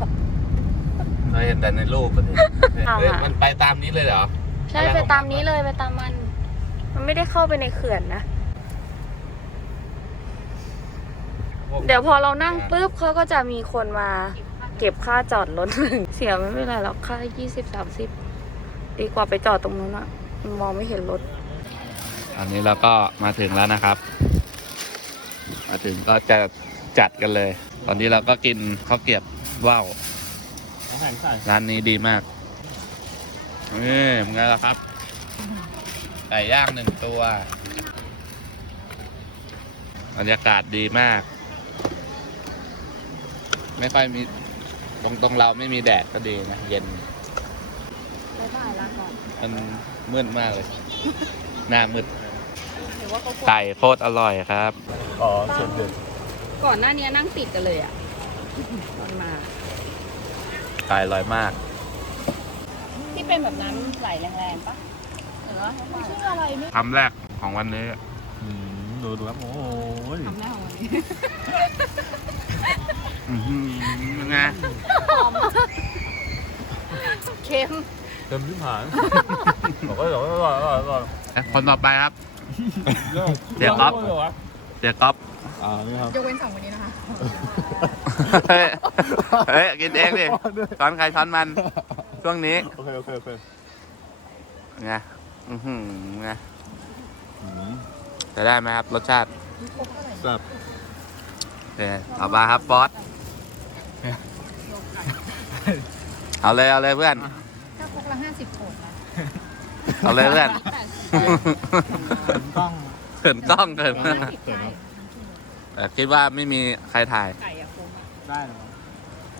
การไม่เคยเห็นเนาะเราเห็นแต่ในรูปอะดิอ่าเฮ้ยมันไปตามนี้เลยเหรอใช่ไปตามนี้เลยไปตามมัน มันไม่ได้เข้าไปในเขื่อนนะเดี๋ยวพอเรานั่งปุ๊บเขาก็จะมีคนมา เก็บค่าจอดรถ เสียไม่เป็นไรหรอกค่ายี่สิบสามสิบดีกว่าไปจอดตรงนู้นอะมันมองไม่เห็นรถ อันนี้เราก็มาถึงแล้วนะครับ มาถึงก็จะจัดกันเลย ตอนนี้เราก็กินข้าวเกรียบ ว่าวอาหารใส่ร้านนี้ดีมากนี่เป็นไงล่ะครับไก่ย่างหนึ่งตัวบรรยากาศดีมาก ไม่ค่อยมีตรงตรงเราไม่มีแดดก็ดีนะ เย็นไม่ได้ละก่อนมันมืดมากเลย หน้ามืดหรือว่าเขาไก่โคตรอร่อยครับ อ๋อสุดเด็ดก่อนหน้านี้นั่งติดกันเลยอะ ตอนมาไก่อร่อยมาก ที่เป็นแบบน้ำไหลแรงๆปะหรือว่าไม่ชื่ออะไรไม่คำแรกของวันนี้อืมดูดูครับ โอ้ยทำแน่ของวันนี้อื้อหือเป็นไงเค็มเต็มที่ผานบอกว่าอร่อยอร่อยอร่อยอร่อยคนต่อไปครับเสียก๊อฟเสียก๊อฟ อ่านี่ครับ ยกเว้นสองวันนี้นะคะ เฮ้ยเฮ้ยกินเองดิช้อนใครช้อนมัน ช่วงนี้โอเคโอเคโอเคไงอือหือไงอืมจะได้ไหมครับ รสชาติแซ่บโอเคต่อมาครับฟอสเอาเลยเอาเลยเพื่อนถ้าพกละห้าสิบโขดนะเอาเลยเพื่อน ต้องเขินกล้องเขินเขินครับ แต่คิดว่าไม่มีใครถ่าย ไก่อะคุ้มอะได้เลย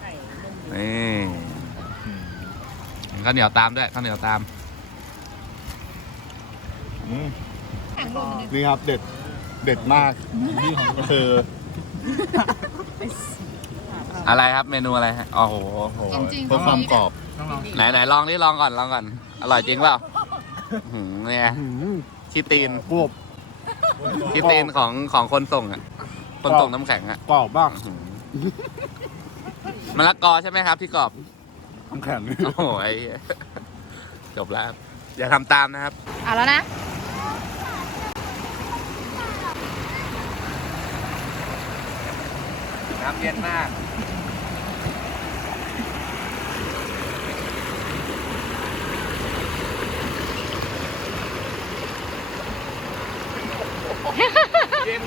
ไก่นุ่มดีนี่ข้าวเหนียวตามด้วยข้าวเหนียวตาม อืมแข่งรวมเลยนี่ครับเด็ดเด็ดมากนี่ของก็คืออะไรครับเมนูอะไรฮะโอ้โหโอ้โหเพื่อความกรอบไหนไหนลองนี่ลองก่อนลองก่อน อร่อยจริงเปล่าหืมเนี่ยอืมขี้ตีนกรอบขี้ตีนของของคนส่งอะ คนส่งน้ำแข็งอะกรอบบ้างหืมมะละกอใช่ไหมครับ ที่กรอบ น้ำแข็งโอ้โหไอ้เหี้ยจบแล้วครับอย่าทำตามนะครับ เอาแล้วนะ น้ำเย็นมาก เย็น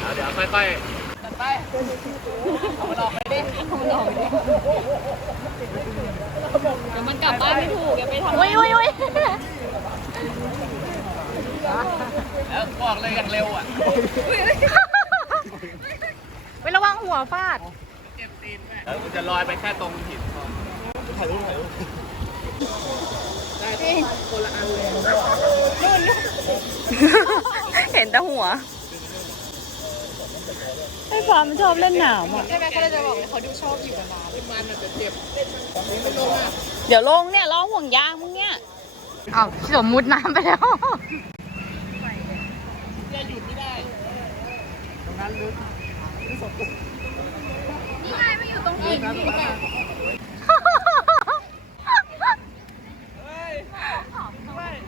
เอาเดี๋ยว ค่อยๆจัดไปเอามันออกไปดิเอามันออกไปดิเดี๋ยวมันกลับบ้านไม่ถูกอย่าไปทำอุ้ยอุ้ยอุ้ยแล้วบอกเลยอย่างเร็วอะไประวังหัวฟาด เจ็บตีนแม่แล้วมันจะลอยไปแค่ตรงหินพอถ่ายรูปถ่ายรูปเห็นแต่หัว ไอ้ความชอบเล่นหนามอะ ใช่ไหมก็เลยจะบอกเลยเขาดูชอบอยู่กับน้ำเดี๋ยวลงเนี่ยล้อห่วงยางมึงเนี่ยอ้าวสมมุติน้ำไปแล้ว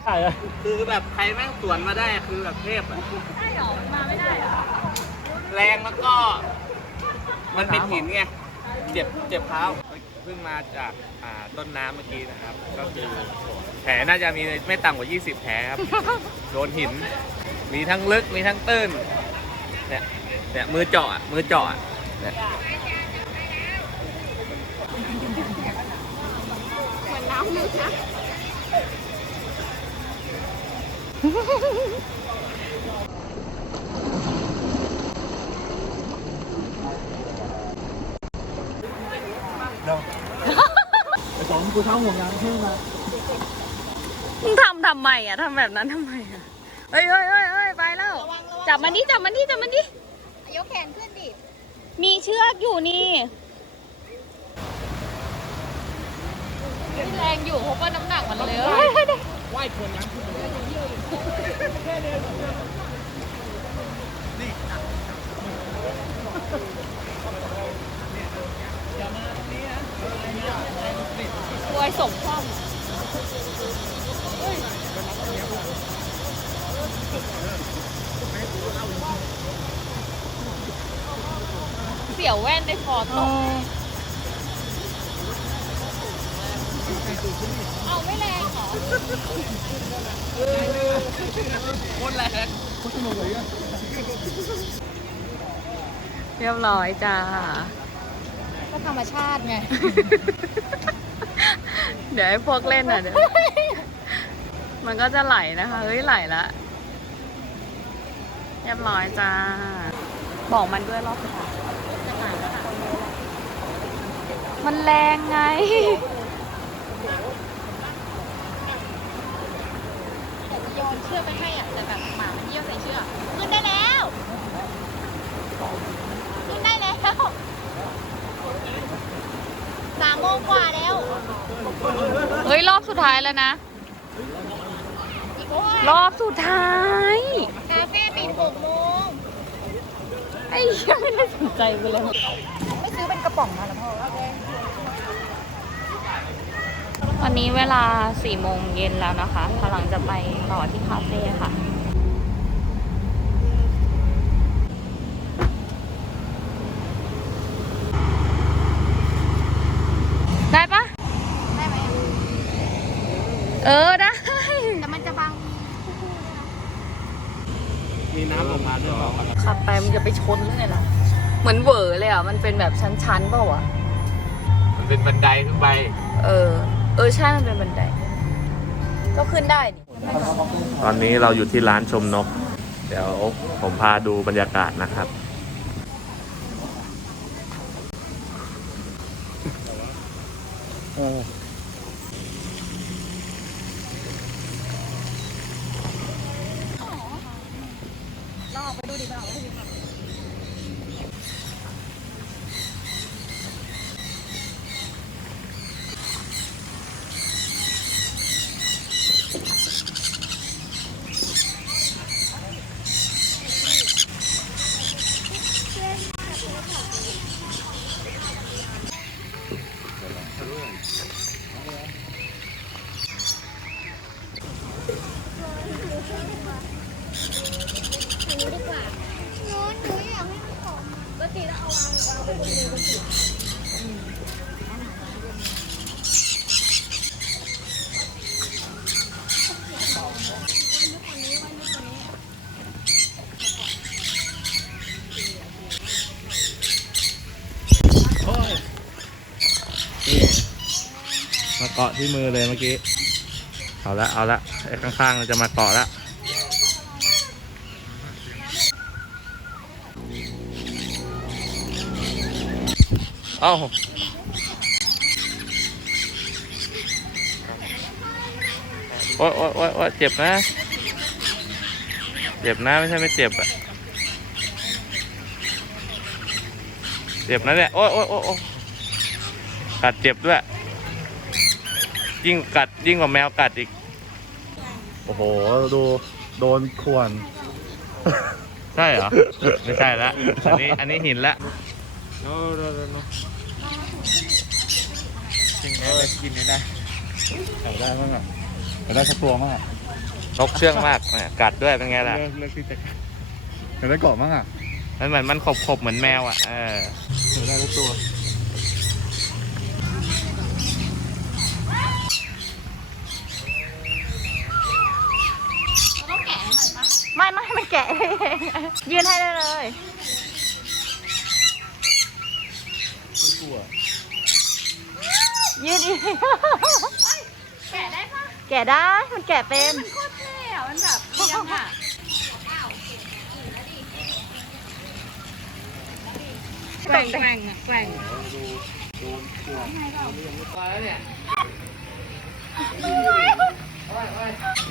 ใช่เลยคือแบบใครแม่งสวนมาได้คือแบบเทพอะ ใช่หรอมาไม่ได้เหรอ แรงแล้วก็ มันเป็นหินไงเจ็บเจ็บเท้าเพิ่งมาจากอ่าต้นน้ำเมื่อกี้นะครับ ก็คือแผลน่าจะมีไม่ต่ำกว่า 20 แผลครับ โดนหิน มีทั้งลึกมีทั้งตื้นเนี่ยเนี่ยมือเจาะอะมือเจาะอะเนี่ยไอ้สองกู กูเท่าห่วงยางแห้งมามึงทำทำไมอะทำแบบนั้นทำไมอะเอ้ยเอ้ยเอ้ยไปแล้ว จับมันดิจับมันดิจับมันดิยกแขนขึ้นดิ มีเชือกอยู่นี่แรงอยู่เพราะว่าน้ำหนักมันเลยว่ายคนน้ำขึ้นมานี่อย่ามาเนี่นะ วยส่งความเสียวแว่นในคอตกเอาไม่แรงเหรอคนแรงเรียบร้อยจ้า ก็ธรรมชาติไง เดี๋ยวให้พวกเล่นอะเดี๋ยว มันก็จะไหลนะคะ เฮ้ยไหลละเรียบร้อยจ้า บอกมันด้วยรอบสุดท้ายมันแรงไงอยากจะโยนเชือกไปให้อะแต่แบบหมามันเยี่ยวใส่เชือกขึ้นได้แล้วขึ้นได้แล้ว สามโมงกว่าแล้ว เฮ้ย รอบสุดท้ายแล้วนะ อีกโอ้ยรอบสุดท้าย คาเฟ่ปิดหกโมงไอ้เหี้ยังไม่ได้สนใจไปเลยไม่ซื้อเป็นกระป๋องมาแล้วพ่อวันนี้เวลาสี่โมงเย็นแล้วนะคะกำลังจะไปต่อที่คาเฟ่ค่ะ ได้ปะ ได้ไหมอะ เออ ได้ แต่มันจะบัง มี น้ำออกมาด้วยเปล่าครับขับไปมันจะไปชนหรือไงล่ะ เหมือนเหวอเลยอะ มันเป็นแบบชั้นๆเปล่าวะ มันเป็นบันไดขึ้นไปเออ เออใช่ มันเป็นบันได ก็ขึ้นได้นี่ตอนนี้เราอยู่ที่ร้านชมนก เดี๋ยวผมพาดูบรรยากาศนะครับมาเกาะที่มือเลยเมื่อกี้ เอาละเอาละไอ้ข้างๆเราจะมาเกาะละเอ้าโอ๊ยโอ๊ยโอ๊ยโอ๊ยเจ็บนะ เจ็บนะไม่ใช่ไม่เจ็บอะเจ็บนะเนี่ย โอ๊ยโอ๊ยโอ๊ยโอ๊ยกัดเจ็บด้วย ยิ่งกัดยิ่งกว่าแมวกัดอีก โอ้โห ดูโดนข่วน ใช่เหรอ ไม่ใช่ละ อันนี้อันนี้หินละโน้โน้โน้โน้จริงไงจะกินไม่ได้อยากได้มั้งอะอยากได้สักตัวมั้งอะนกเชื่องมากแหม่กัดด้วยเป็นไงล่ะ เลิกเลิกที่จะอยากได้เกาะมั้งอะมันเหมือนมันขบขบๆเหมือนแมวอะ เอออยากได้สักตัว ไม่ไม่ มันแกะเองยืนให้ได้เลยยืนอีกแกะได้ปะแกะได้มันแกะเป็นโคตรเท่อะมันแบบเรียงอะแกว่งแกว่งแกว่ง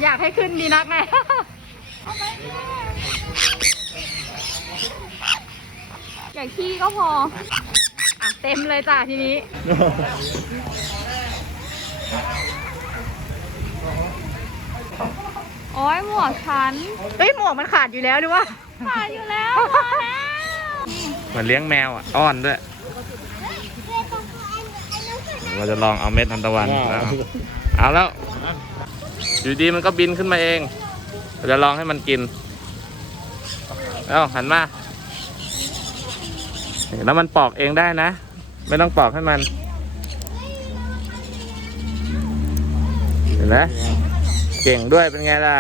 อยากให้ขึ้นดีนักไงอย่างที่ก็พอ อะ เต็มเลยจ้ะทีนี้ โอ้ยหมวกฉันเฮ้ยหมวกมันขาดอยู่แล้วหรือวะขาดอยู่แล้วมาแล้วเหมือนเลี้ยงแมวอะ อ้อนด้วย เราจะลองเอาเม็ดทันตะวันเอาเอาแล้ว อยู่ดีมันก็บินขึ้นมาเอง เราจะลองให้มันกิน เอ้าหันมานี่ แล้วมันปอกเองได้นะ ไม่ต้องปอกให้มันเห็นไหมเก่งด้วยเป็นไงล่ะ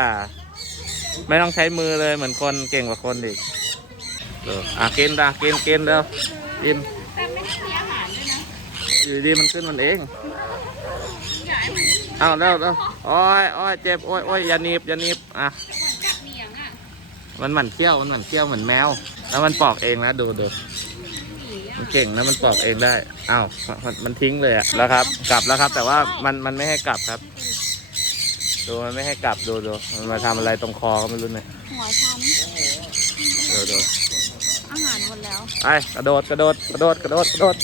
ไม่ต้องใช้มือเลยเหมือนคนเก่งกว่าคนอีกเอออะกินดะกินกินเร็วกินแต่ไม่ได้มีอาหารด้วยนะอยู่ดีมันขึ้นมันเองเอาเร็วเร็วโอ้ยโอ้ยเจ็บโอ้ยโอ้ยอย่าหนีบอย่าหนีบอะจับเหนียงอะมันหมันเขี้ยวมันหมันเขี้ยวเหมือนแมว แล้วมันปอกเองนะดูดู มันเก่งนะมันปอกเองได้อ้าวมันมันทิ้งเลยอะแล้วครับ กลับแล้วครับ แต่ว่ามันมันไม่ให้กลับครับดูมันไม่ให้กลับดูดูมันมาทำอะไรตรงคอก็ไม่รู้เนี่ยหัวช้ำดูดูอาหารหมดแล้วไปกระโดดกระโดดกระโดดกระโดดกระโดด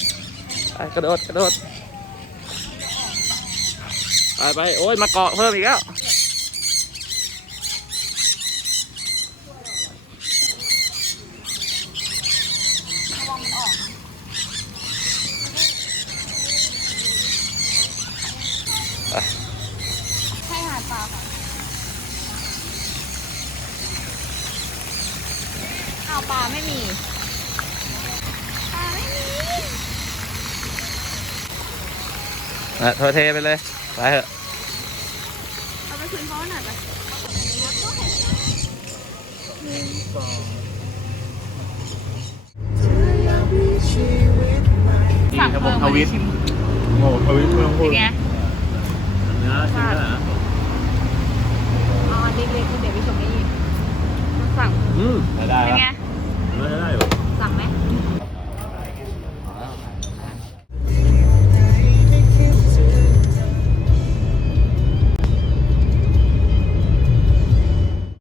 ไปกระโดดกระโดดไปไปโอ้ยมาเกาะเพิ่มอีกแล้วไป ให้อาหารปลาค่ะ เอาปลาไม่มีอะโทรเทไปเลย ไปเถอะเอาไปคืนเขาหน่อยไปนี่กระบอกทวิตโอ้ทวิตไม่ต้องพูเป็ดนไงเนื้อชิ้นละเอาอันเล็กๆก็เดี๋ยวไปชมได้อีกสั่งอืมได้เป็นแล้วไง No, no, no.